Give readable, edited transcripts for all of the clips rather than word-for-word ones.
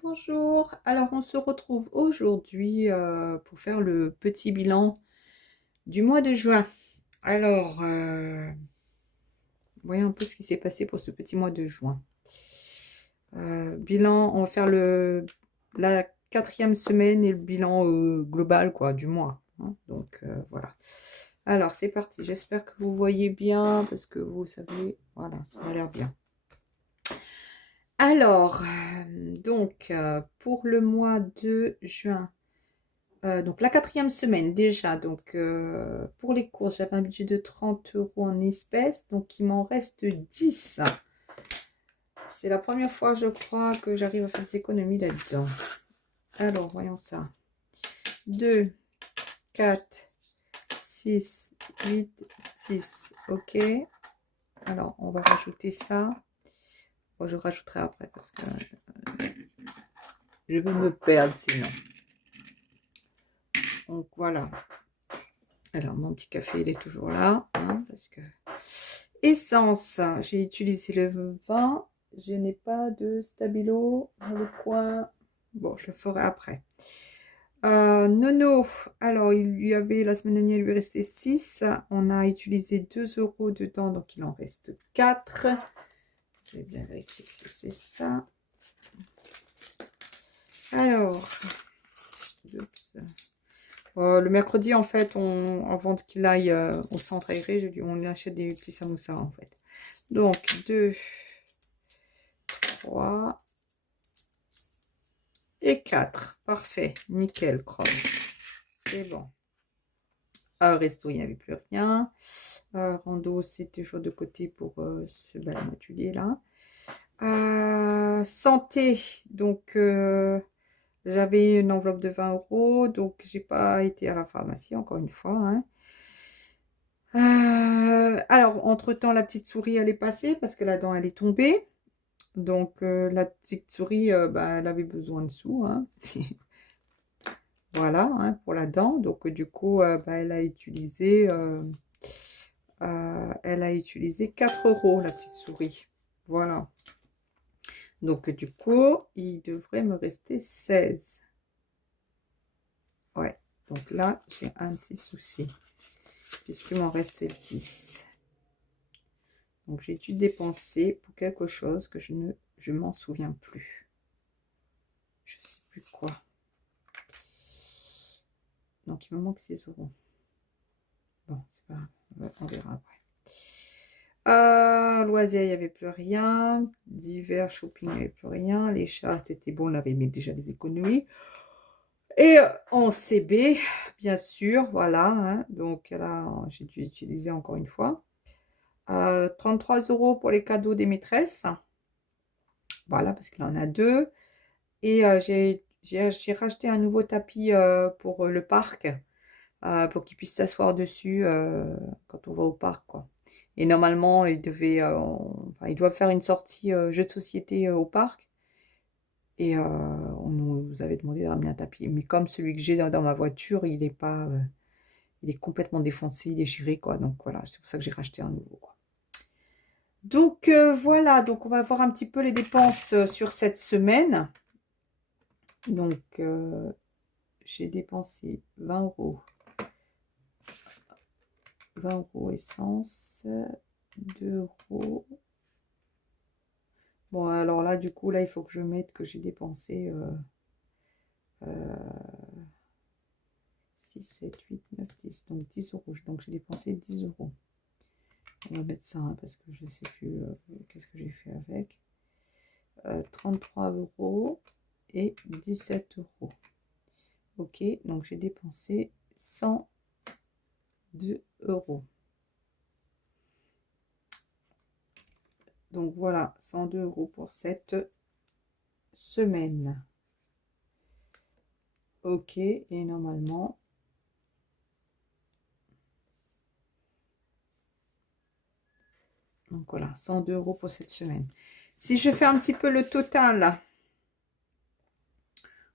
Bonjour. Alors, on se retrouve aujourd'hui pour faire le petit bilan du mois de juin. Alors, voyons un peu ce qui s'est passé pour ce petit mois de juin. Bilan, on va faire la 4e semaine et le bilan global quoi, du mois, hein. Donc, voilà. Alors, c'est parti. J'espère que vous voyez bien parce que vous savez, voilà, ça a l'air bien. Alors, pour le mois de juin, donc la 4e semaine déjà, donc pour les courses, j'avais un budget de 30 € en espèces, donc il m'en reste 10. C'est la première fois, je crois, que j'arrive à faire des économies là-dedans. Alors, voyons ça. 2, 4, 6, 8, 10. Ok. Alors, on va rajouter ça. Bon, je rajouterai après parce que je vais me perdre sinon. Donc, voilà. Alors, mon petit café, il est toujours là, hein, parce que... Essence, j'ai utilisé le vin. Je n'ai pas de stabilo dans le coin. Bon, je le ferai après. Nono, alors, il lui avait, la semaine dernière, il lui restait 6. On a utilisé 2 € dedans, donc il en reste 4. Je vais bien vérifier que c'est ça. Alors, oups. Le mercredi, en fait, avant qu'il aille au centre aéré, on achète des petits samoussas, en fait. Donc, 2, 3 et 4. Parfait, nickel, chrome. C'est bon. Resto, il n'y avait plus rien. Rando, c'est toujours de côté pour ce atelier là. Santé, donc... j'avais une enveloppe de 20 €, donc j'ai pas été à la pharmacie encore une fois, hein. Alors, entre-temps, la petite souris, elle est passée parce que la dent, elle est tombée. Donc, la petite souris, bah, elle avait besoin de sous, hein. Voilà, hein, pour la dent. Donc, du coup, bah, elle a utilisé 4 € la petite souris. Voilà. Donc, du coup, il devrait me rester 16. Ouais. Donc là, j'ai un petit souci puisqu'il m'en reste 10. Donc, j'ai dû dépenser pour quelque chose que je m'en souviens plus. Je sais plus quoi. Donc, il me manque 6 €. Bon, c'est pas grave, on verra après. Loisirs, il n'y avait plus rien. Divers, shopping, il n'y avait plus rien. Les chats, c'était bon, on avait mis déjà des économies. Et en CB, bien sûr, voilà, hein. Donc là, j'ai dû utiliser encore une fois. 33 € pour les cadeaux des maîtresses. Voilà, parce qu'il en a 2. Et j'ai racheté un nouveau tapis pour le parc, pour qu'il puisse s'asseoir dessus quand on va au parc, quoi. Et normalement, enfin, il doit faire une sortie jeu de société au parc. Et on nous avait demandé de ramener un tapis. Mais comme celui que j'ai dans ma voiture, il est pas, il est complètement défoncé, déchiré, quoi. Donc voilà, c'est pour ça que j'ai racheté un nouveau, quoi. Donc voilà, donc on va voir un petit peu les dépenses sur cette semaine. Donc j'ai dépensé 20 €. 20 € essence, 2 €. Bon, alors là, du coup, là, il faut que je mette que j'ai dépensé 6, 7, 8, 9, 10. Donc 10 €. Donc j'ai dépensé 10 €. On va mettre ça hein, parce que je ne sais plus qu'est-ce que j'ai fait avec. 33 € et 17 €. Ok, donc j'ai dépensé 102 €. Donc voilà, 102 € pour cette semaine. Ok, et normalement, donc voilà, 102 € pour cette semaine. Si je fais un petit peu le total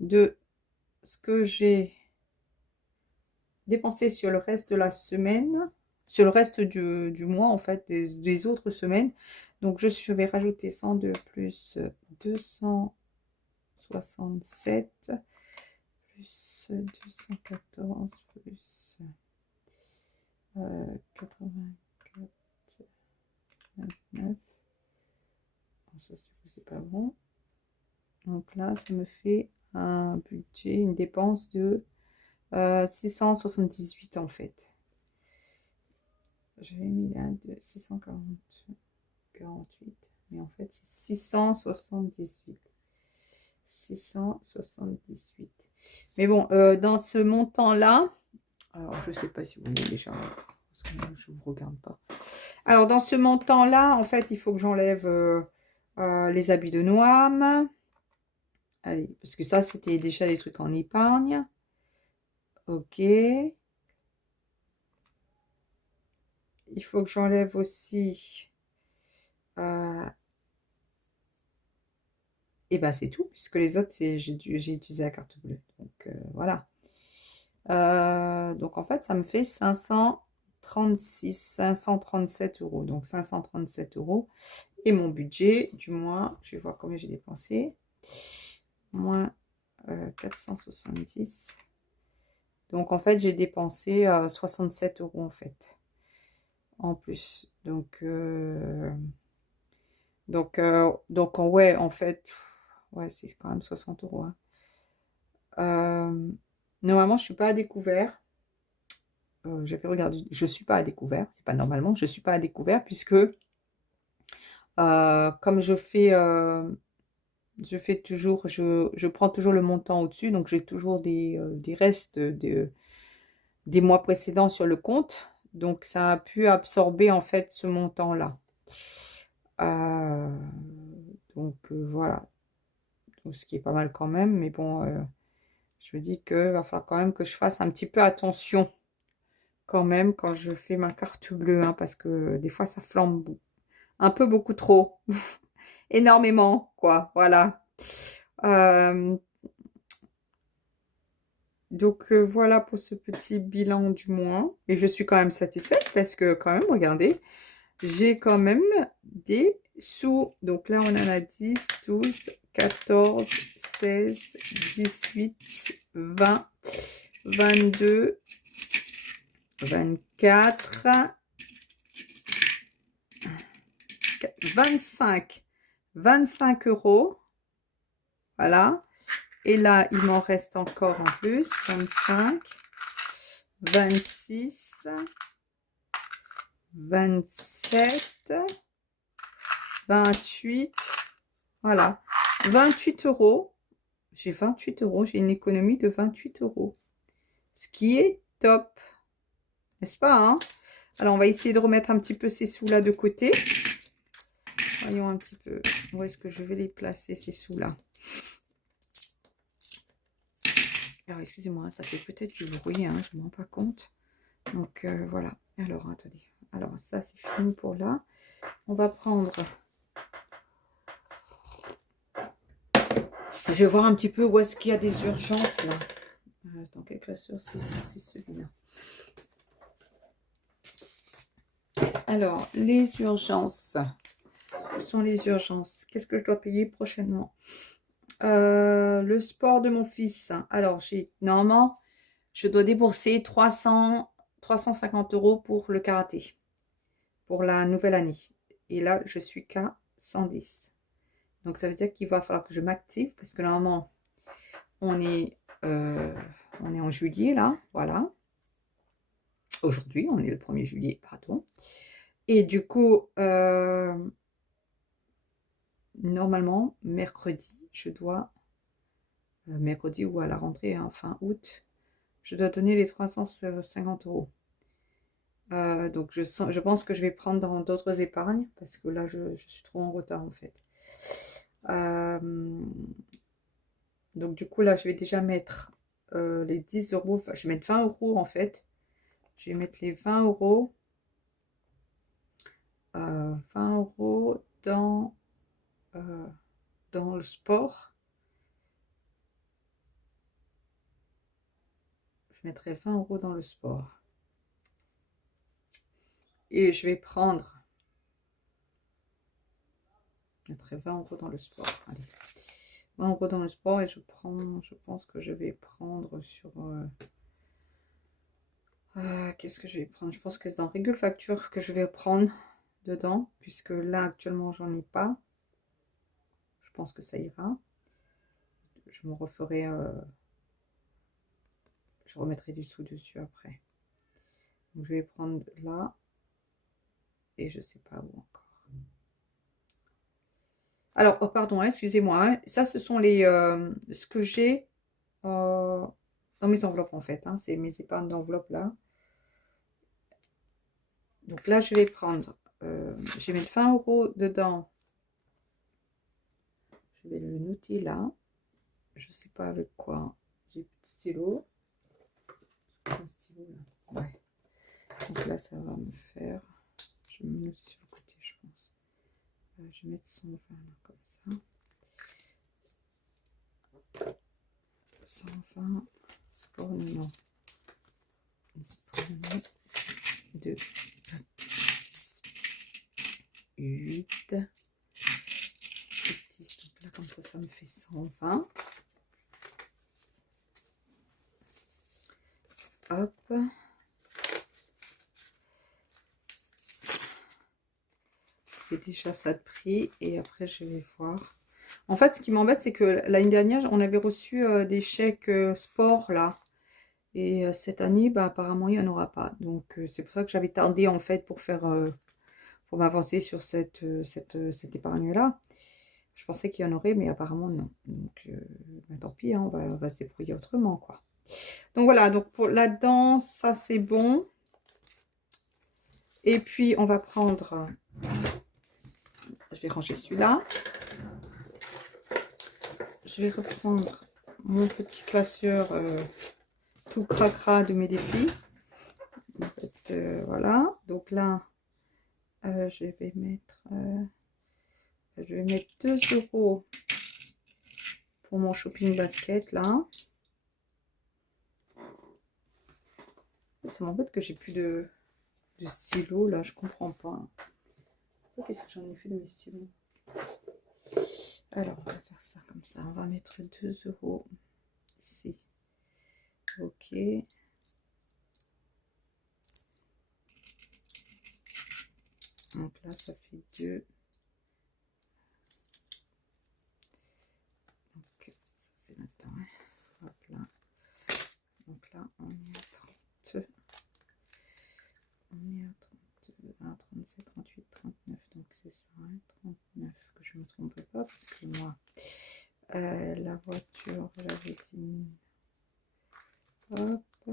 de ce que j'ai dépensé sur le reste de la semaine, sur le reste du mois, en fait, des autres semaines, donc je vais rajouter 102 plus 260 267 plus 214 plus 84, 29. Bon, ça c'est pas bon. Donc là, ça me fait un budget, une dépense de 678 en fait. J'avais mis là de 648, mais en fait c'est 678. 678. Mais bon, dans ce montant-là, alors je sais pas si vous voyez déjà, parce que je ne vous regarde pas. Alors dans ce montant-là, en fait, il faut que j'enlève les habits de Noam. Allez, parce que ça, c'était déjà des trucs en épargne. Ok. Il faut que j'enlève aussi... et ben c'est tout, puisque les autres, j'ai utilisé la carte bleue. Donc voilà. Donc en fait, ça me fait 537 euros. Donc 537 euros. Et mon budget du mois, je vais voir combien j'ai dépensé. Moins 470. Donc en fait, j'ai dépensé 67 euros en fait. En plus. Donc ouais, en fait, ouais, c'est quand même 60 euros. Hein. Normalement, je suis pas à découvert. J'avais regardé, je suis pas à découvert. C'est pas normalement, je suis pas à découvert puisque comme je fais toujours, je prends toujours le montant au-dessus, donc j'ai toujours des restes des mois précédents sur le compte. Donc ça a pu absorber en fait ce montant-là. Donc voilà. Donc, ce qui est pas mal quand même, mais bon, je me dis que va falloir quand même que je fasse un petit peu attention quand même quand je fais ma carte bleue, hein, parce que des fois ça flambe un peu beaucoup trop, énormément, quoi, voilà. Donc voilà pour ce petit bilan du mois. Et je suis quand même satisfaite parce que quand même, regardez, j'ai quand même des sous. Donc là, on en a 10, 12, 14, 16, 18, 20, 22, 24, 25. 25 euros. Voilà. Et là, il m'en reste encore en plus. 25, 26, 27, 28. Voilà. 28 euros. J'ai 28 euros. J'ai une économie de 28 euros. Ce qui est top. N'est-ce pas, hein? Alors, on va essayer de remettre un petit peu ces sous-là de côté. Voyons un petit peu où est-ce que je vais les placer, ces sous-là. Alors, excusez-moi, ça fait peut-être du bruit, hein, je ne me rends pas compte. Donc, voilà. Alors, attendez. Alors, ça, c'est fini pour là. On va prendre... Je vais voir un petit peu où est-ce qu'il y a des urgences, là. Attends, quelle classeur c'est celui-là. Alors, les urgences. Où sont les urgences? Qu'est-ce que je dois payer prochainement? Le sport de mon fils. Alors, normalement, je dois débourser 350 euros pour le karaté. Pour la nouvelle année. Et là, je suis qu'à 110. Donc, ça veut dire qu'il va falloir que je m'active. Parce que normalement, on est en juillet, là. Voilà. Aujourd'hui, on est le 1er juillet, pardon. Et du coup, normalement, mercredi, je dois, mercredi ou à la rentrée, hein, fin août, je dois donner les 350 euros. Donc, je pense que je vais prendre dans d'autres épargnes, parce que là, je suis trop en retard, en fait. Donc, du coup, là, je vais déjà mettre les 10 euros, enfin, je vais mettre 20 euros, en fait. Je vais mettre les 20 euros. 20 euros dans le sport. Je mettrai 20 euros dans le sport. Et je vais prendre... Je mettrai 20 euros dans le sport. Allez. 20 € dans le sport et je pense que je vais prendre sur... qu'est-ce que je vais prendre? Je pense que c'est dans Régule Facture que je vais prendre dedans, puisque là actuellement j'en ai pas. Je pense que ça ira. Je me referai... je remettrai des sous dessus après. Donc je vais prendre là. Et je sais pas où encore. Alors, oh, pardon, hein, excusez-moi. Hein, ça, ce sont les ce que j'ai dans mes enveloppes en fait. Hein, c'est mes épargnes d'enveloppe là. Donc là, je vais prendre, je vais mettre 20 € dedans. Je vais le noter là. Je sais pas avec quoi. J'ai plus de stylo. Un stylo là. Ouais. Donc là, ça va me faire. Je vais me noter sur le côté, je pense. Je vais mettre 120 là, comme ça. 120, sport non. Sport non. 2, 6, 8, 10. Donc là, comme ça me fait 120. Hop. C'est déjà ça de prix. Et après, je vais voir. En fait, ce qui m'embête, c'est que l'année dernière, on avait reçu des chèques sport, là. Et cette année, bah, apparemment, il n'y en aura pas. Donc, c'est pour ça que j'avais tardé, en fait, pour faire... pour m'avancer sur cette épargne-là. Je pensais qu'il y en aurait, mais apparemment, non. Donc, bah, tant pis, hein, on va se débrouiller autrement, quoi. Donc, voilà. Donc, pour là-dedans, ça, c'est bon. Et puis, on va prendre... Je vais ranger celui-là. Je vais reprendre mon petit classeur tout cracra de mes défis. En fait, voilà. Donc là, je vais mettre 2 € pour mon shopping basket là. Ça m'embête que j'ai plus de stylo là, je comprends pas. Qu'est-ce que j'en ai fait de mes stylos? Alors, on va faire ça comme ça. On va mettre 2 € ici. Ok. Donc là, ça fait 2. Donc, ça c'est là-dedans. Hein. Hop là. Donc là, on est à 30. On est à 32, 37, 38, 39. Donc c'est ça, hein, 39. Que je ne me trompe pas, parce que moi, la voiture, j'avais dit... Hop, on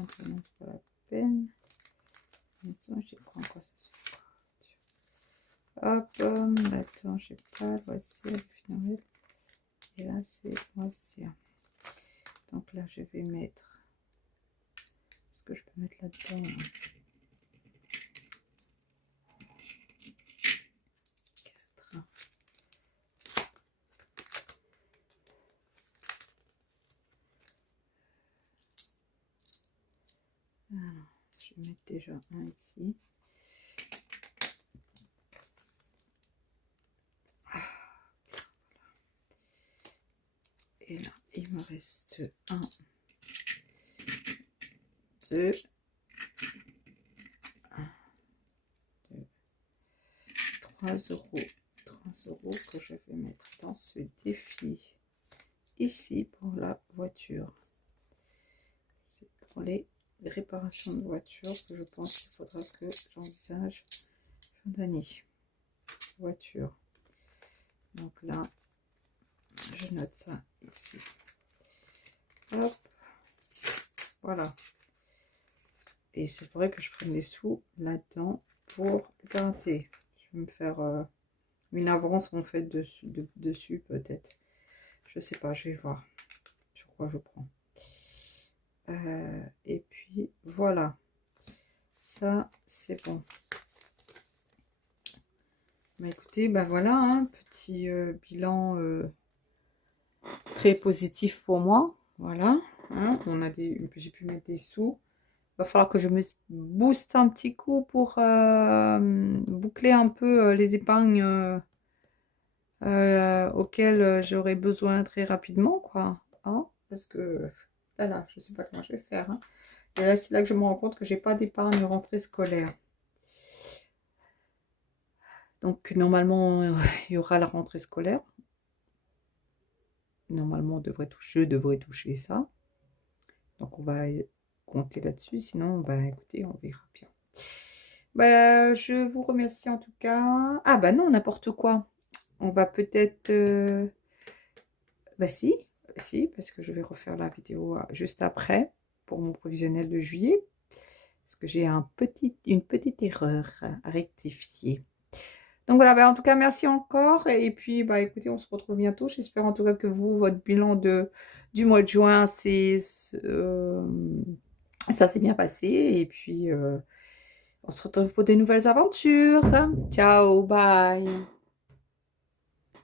ne pas la peine. Mais ça, j'ai quoi encore ça se fait. Hop, attends, j'ai pas voici le final. Et là, c'est voici. Donc là, je vais mettre. Est-ce que je peux mettre là-dedans? Hein. 4. Alors, je vais mettre déjà un ici. Et là, il me reste 1, 2, 1, 2, 3 €. 3 € que je vais mettre dans ce défi. Ici, pour la voiture. C'est pour les réparations de voiture que je pense qu'il faudra que j'envisage fin d'année. Voiture. Donc là, je note ça ici. Hop. Voilà. Et c'est vrai que je prenne des sous là-dedans pour garder. Je vais me faire une avance en fait dessus peut-être. Je sais pas, je vais voir sur quoi je prends. Et puis voilà. Ça, c'est bon. Bah écoutez, bah voilà, un petit bilan très positif pour moi. Voilà. Hein, j'ai pu mettre des sous. Va falloir que je me booste un petit coup pour boucler un peu les épargnes auquel j'aurai besoin très rapidement, quoi. Hein, parce que là, je sais pas comment je vais faire. Hein. Et là, c'est là que je me rends compte que j'ai pas d'épargne rentrée scolaire. Donc, normalement, il y aura la rentrée scolaire. Normalement, je devrais toucher ça. Donc, on va compter là-dessus. Sinon, bah, écoutez, on verra bien. Bah, je vous remercie en tout cas. Ah, bah non, n'importe quoi. On va peut-être... Bah si, parce que je vais refaire la vidéo juste après pour mon provisionnel de juillet. Parce que j'ai une petite erreur à rectifier. Donc voilà, bah en tout cas, merci encore. Et puis, bah écoutez, on se retrouve bientôt. J'espère en tout cas que vous, votre bilan du mois de juin, ça s'est bien passé. Et puis, on se retrouve pour de nouvelles aventures. Ciao, bye.